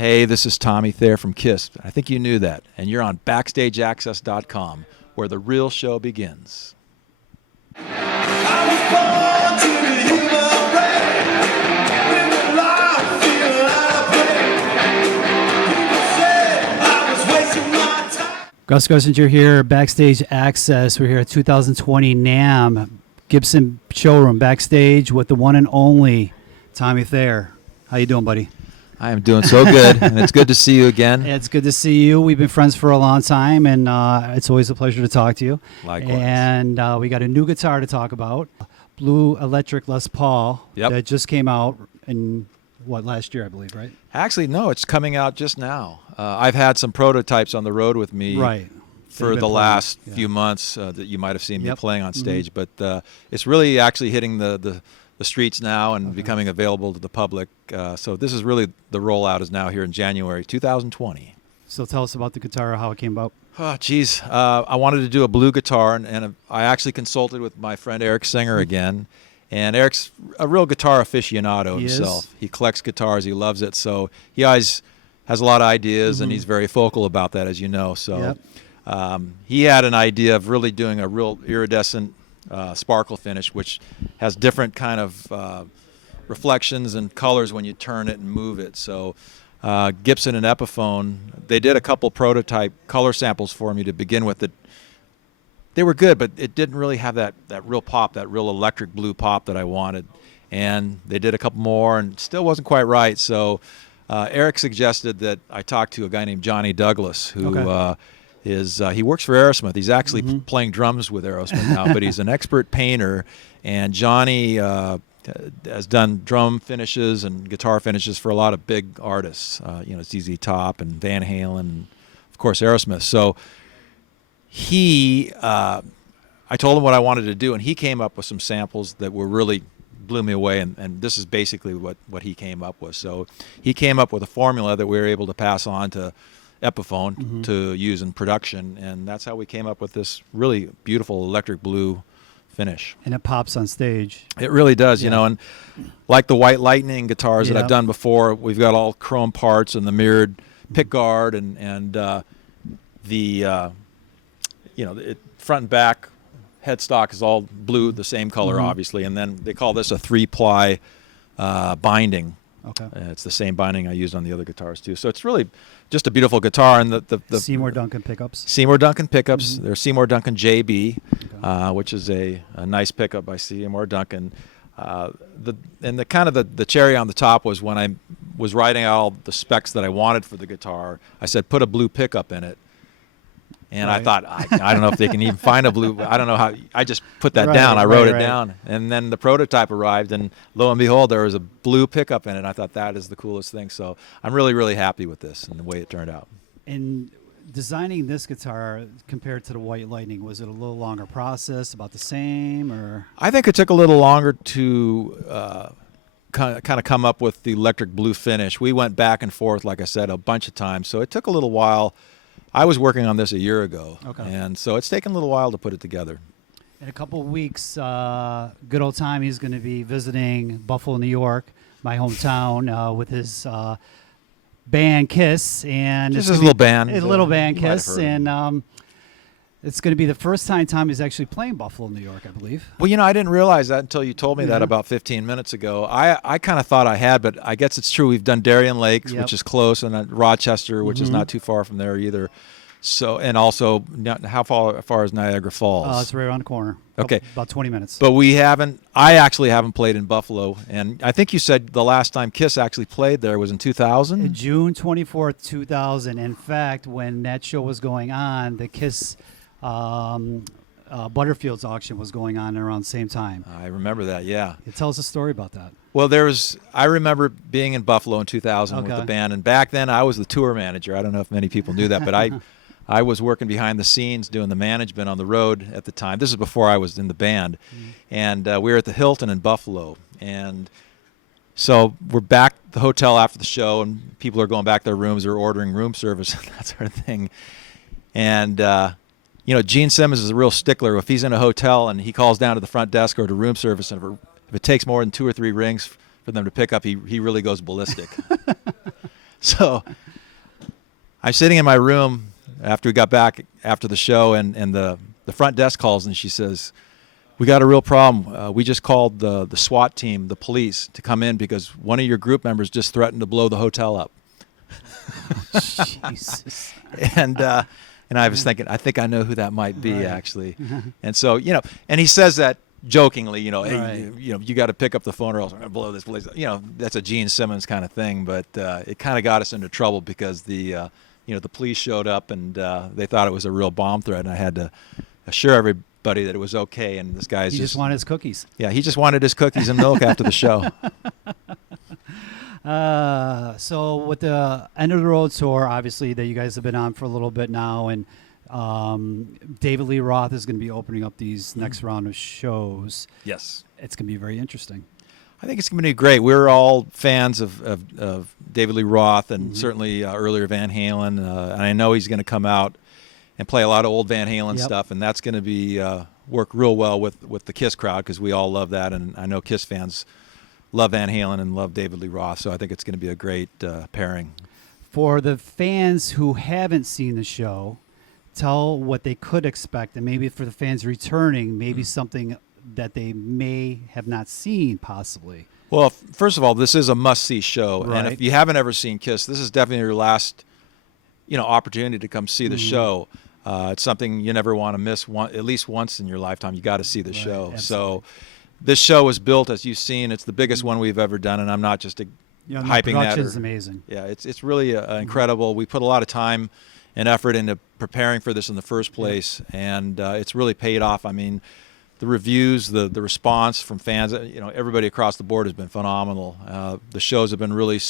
Hey, this is Tommy Thayer from KISS. I think you knew that. And you're on BackstageAxxess.com, where the real show begins. I was born to the human race, living life feeling out of place. People said I was wasting my time. Gus Gussinger here, Backstage Access. We're here at 2020 NAMM Gibson showroom, backstage with the one and only Tommy Thayer. How you doing, buddy? I am doing so good, and it's good to see you again. It's good to see you. We've been friends for a long time, and it's always a pleasure to talk to you. Likewise. And we got a new guitar to talk about, Blue Electric Les Paul, that just came out in, last year, I believe, right? Actually, no, it's coming out just now. I've had some prototypes on the road with me for the last few months that you might have seen me playing on stage, but it's really actually hitting the streets now and becoming available to the public. So this is really, the rollout is now here in January 2020. So tell us about the guitar, how it came about. Oh, geez. I wanted to do a blue guitar, and I actually consulted with my friend Eric Singer again. And Eric's a real guitar aficionado himself. He collects guitars. He loves it. So he always has a lot of ideas, and he's very vocal about that, as you know. So he had an idea of really doing a real iridescent sparkle finish, which has different kind of reflections and colors when you turn it and move it. So Gibson and Epiphone, they did a couple prototype color samples for me to begin with. That they were good, but it didn't really have that real pop, that real electric blue pop that I wanted. And they did a couple more, and still wasn't quite right. So Eric suggested that I talk to a guy named Johnny Douglas, who he works for Aerosmith. He's actually playing drums with Aerosmith now, but he's an expert painter. And Johnny has done drum finishes and guitar finishes for a lot of big artists. ZZ Top and Van Halen, and of course Aerosmith. So I told him what I wanted to do, and he came up with some samples that were really blew me away. And this is basically what he came up with. So he came up with a formula that we were able to pass on to Epiphone to use in production, and that's how we came up with this really beautiful electric blue finish. And it pops on stage. It really does, and like the White Lightning guitars that I've done before, we've got all chrome parts and the mirrored pickguard and the front and back headstock is all blue, the same color obviously, and then they call this a 3-ply binding. Okay. It's the same binding I used on the other guitars too. So it's really just a beautiful guitar. And the Seymour Duncan pickups. Seymour Duncan pickups. They're Seymour Duncan JB, which is a nice pickup by Seymour Duncan. The cherry on the top was when I was writing out all the specs that I wanted for the guitar. I said, put a blue pickup in it. And I thought, I don't know if they can even find a blue. I don't know how. I just put that down. I wrote it down. And then the prototype arrived, and lo and behold, there was a blue pickup in it. I thought that is the coolest thing. So I'm really, really happy with this and the way it turned out. And designing this guitar compared to the White Lightning, was it a little longer process, about the same? Or I think it took a little longer to kind of come up with the electric blue finish. We went back and forth, like I said, a bunch of times. So it took a little while. I was working on this a year ago, and so it's taken a little while to put it together. In a couple of weeks, good old Tommy's going to be visiting Buffalo, New York, my hometown, with his band KISS, and just his little band, KISS, and it's going to be the first time Tommy's actually playing Buffalo, New York, I believe. Well, I didn't realize that until you told me that about 15 minutes ago. I kind of thought I had, but I guess it's true. We've done Darien Lakes, which is close, and Rochester, which is not too far from there either. So, and also, how far is Niagara Falls? It's right around the corner. Okay. About 20 minutes. But I actually haven't played in Buffalo, and I think you said the last time KISS actually played there was in 2000? June 24th, 2000. In fact, when that show was going on, the KISS Butterfield's auction was going on around the same time. I remember that, yeah. Tell us a story about that. Well, I remember being in Buffalo in 2000 with the band, and back then I was the tour manager. I don't know if many people knew that, but I was working behind the scenes doing the management on the road at the time. This is before I was in the band, and we were at the Hilton in Buffalo, and so we're back at the hotel after the show, and people are going back to their rooms, they're ordering room service and that sort of thing, and Gene Simmons is a real stickler. If he's in a hotel and he calls down to the front desk or to room service, and if it takes more than 2 or 3 rings for them to pick up, he really goes ballistic. So I'm sitting in my room after we got back after the show, and the front desk calls, and she says, "We got a real problem. We just called the SWAT team, the police, to come in because one of your group members just threatened to blow the hotel up." Jesus. And I was thinking, I think I know who that might be, actually. And so, and he says that jokingly, hey, Right. you got to pick up the phone or else I'm going to blow this place. That's a Gene Simmons kind of thing. But it kind of got us into trouble because the police showed up and they thought it was a real bomb threat, and I had to assure everybody that it was okay. And this guy's He just wanted his cookies. Yeah, he just wanted his cookies and milk after the show. So with the End of the Road tour, obviously, that you guys have been on for a little bit now, and David Lee Roth is going to be opening up these next round of shows. Yes. It's going to be very interesting. I think it's going to be great. We're all fans of David Lee Roth and certainly earlier Van Halen. And I know he's going to come out and play a lot of old Van Halen stuff, and that's going to be work real well with the Kiss crowd because we all love that. And I know Kiss fans love Van Halen and love David Lee Roth, so I think it's going to be a great pairing. For the fans who haven't seen the show, tell what they could expect, and maybe for the fans returning, maybe something that they may have not seen possibly. Well, first of all, this is a must-see show, and Right. if you haven't ever seen Kiss, this is definitely your last, opportunity to come see the show. It's something you never want to miss. At least once in your lifetime, you got to see the show. absolutely. So, this show was built, as you've seen. It's the biggest one we've ever done, and I'm not just The hyping that. production is amazing. Yeah, it's really incredible. We put a lot of time and effort into preparing for this in the first place, and it's really paid off. I mean, the reviews, the response from fans, everybody across the board has been phenomenal. The shows have been really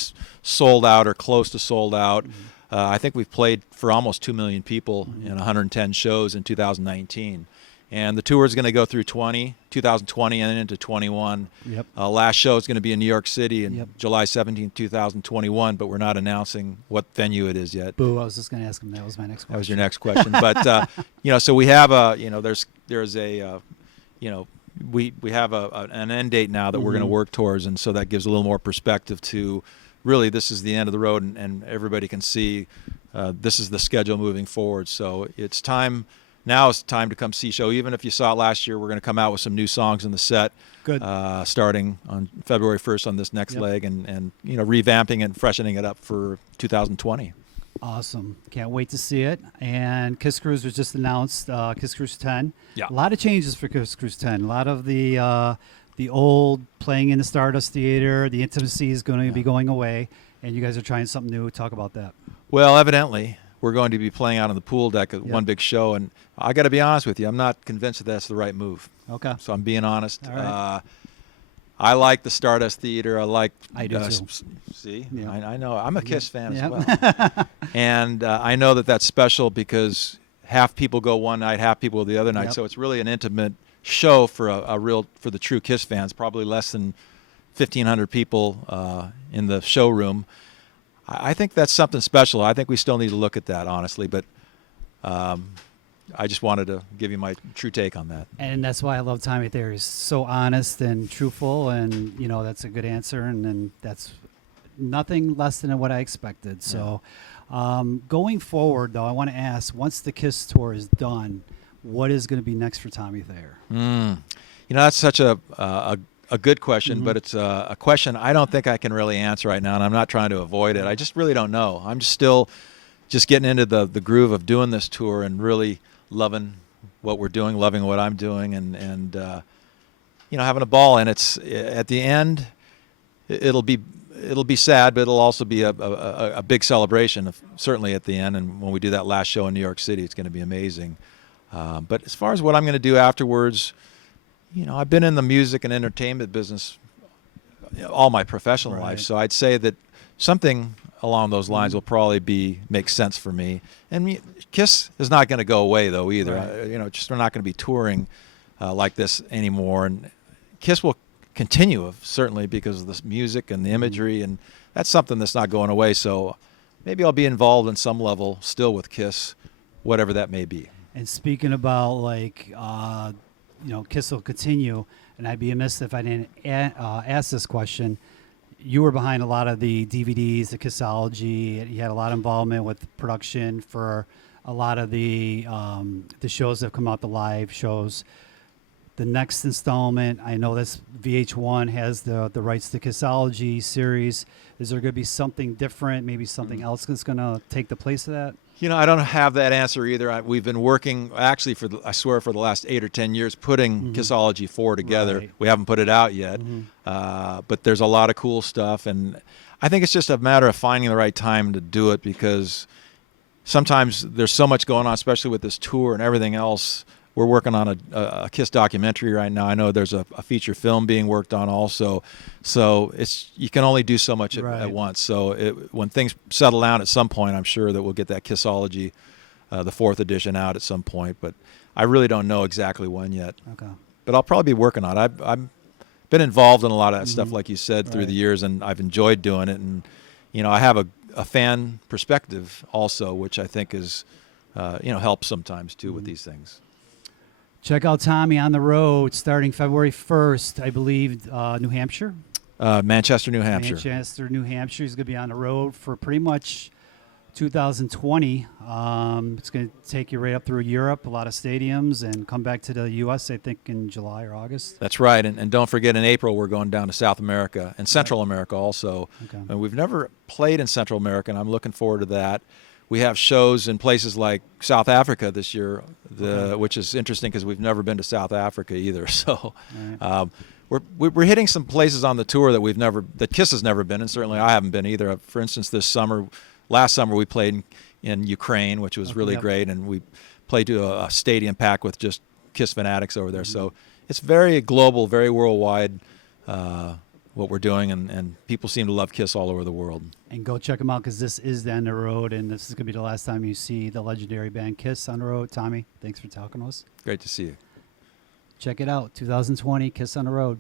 sold out or close to sold out. I think we've played for almost 2 million people in 110 shows in 2019. And the tour is going to go through 2020 and into 21. Yep. Last show is going to be in New York City in Yep. July 17, 2021, but we're not announcing what venue it is yet. Boo, I was just going to ask him. That was my next question. That was your next question. But, so we have there's a, we have an end date now that we're going to work towards, and so that gives a little more perspective to really this is the end of the road, and everybody can see this is the schedule moving forward. So it's time. Now it's time to come see show. Even if you saw it last year, we're going to come out with some new songs in the set. Good. Starting on February 1st on this next leg, and revamping and freshening it up for 2020. Awesome. Can't wait to see it. And Kiss Cruise was just announced, Kiss Cruise 10. Yeah. A lot of changes for Kiss Cruise 10. A lot of the old playing in the Stardust Theater, the intimacy is going to be going away, and you guys are trying something new. Talk about that. Well, evidently, we're going to be playing out on the pool deck at one big show, and I got to be honest with you, I'm not convinced that that's the right move. Okay. So I'm being honest. All right. I like the Stardust Theater. I do too. See, Yeah. I know. I'm a Kiss fan Yeah. as well, and I know that that's special because half people go one night, half people the other night. Yep. So it's really an intimate show for for the true Kiss fans. Probably less than 1,500 people in the showroom. I think that's something special. I think we still need to look at that, honestly. But I just wanted to give you my true take on that. And that's why I love Tommy Thayer. He's so honest and truthful, and that's a good answer, and that's nothing less than what I expected. So going forward, though, I want to ask, once the Kiss tour is done, what is going to be next for Tommy Thayer? That's such a good question, but it's a question I don't think I can really answer right now, and I'm not trying to avoid it. I just really don't know. I'm just still getting into the groove of doing this tour and really loving what we're doing, loving what I'm doing, and having a ball. And it's at the end, it'll be sad, but it'll also be a big celebration, certainly at the end. And when we do that last show in New York City, it's going to be amazing. But as far as what I'm going to do afterwards, I've been in the music and entertainment business all my professional life, so I'd say that something along those lines will probably make sense for me. And Kiss is not going to go away though either. Right. Just we're not going to be touring like this anymore, and Kiss will continue certainly because of this music and the imagery, and that's something that's not going away. So maybe I'll be involved in some level still with Kiss, whatever that may be. And speaking about Kiss will continue, and I'd be amiss if I didn't ask this question. you were behind a lot of the DVDs, the Kissology. You had a lot of involvement with production for a lot of the shows that have come out, the live shows. The next installment, I know this VH1 has the rights to Kissology series. Is there going to be something different, maybe something else that's going to take the place of that? You know, I don't have that answer either. We've been working, actually, I swear, for the last 8 or 10 years, putting Kissology 4 together. Right. We haven't put it out yet, but there's a lot of cool stuff. And I think it's just a matter of finding the right time to do it, because sometimes there's so much going on, especially with this tour and everything else. We're working on a Kiss documentary right now. I know there's a feature film being worked on also. So you can only do so much at once. So when things settle down at some point, I'm sure that we'll get that Kissology, the 4th edition, out at some point. But I really don't know exactly when yet. Okay. But I'll probably be working on it. I've been involved in a lot of that stuff, like you said, through the years, and I've enjoyed doing it. And, you know, I have a fan perspective also, which I think is, helps sometimes too with these things. Check out Tommy on the road starting February 1st, I believe, New Hampshire. Manchester, New Hampshire. Manchester, New Hampshire. He's going to be on the road for pretty much 2020. It's going to take you right up through Europe, a lot of stadiums, and come back to the U.S., I think, in July or August. That's right. And don't forget, in April, we're going down to South America and Central America also. Okay. And we've never played in Central America, and I'm looking forward to that. We have shows in places like South Africa this year, which is interesting because we've never been to South Africa either. So we're hitting some places on the tour that Kiss has never been, and certainly I haven't been either. For instance, last summer we played in Ukraine, which was really great, and we played to a stadium packed with just Kiss fanatics over there. So it's very global, very worldwide, what we're doing, and people seem to love Kiss all over the world. And go check them out, because this is the end of the road, and this is going to be the last time you see the legendary band Kiss on the road. Tommy, thanks for talking to us. Great to see you. Check it out, 2020, Kiss on the road.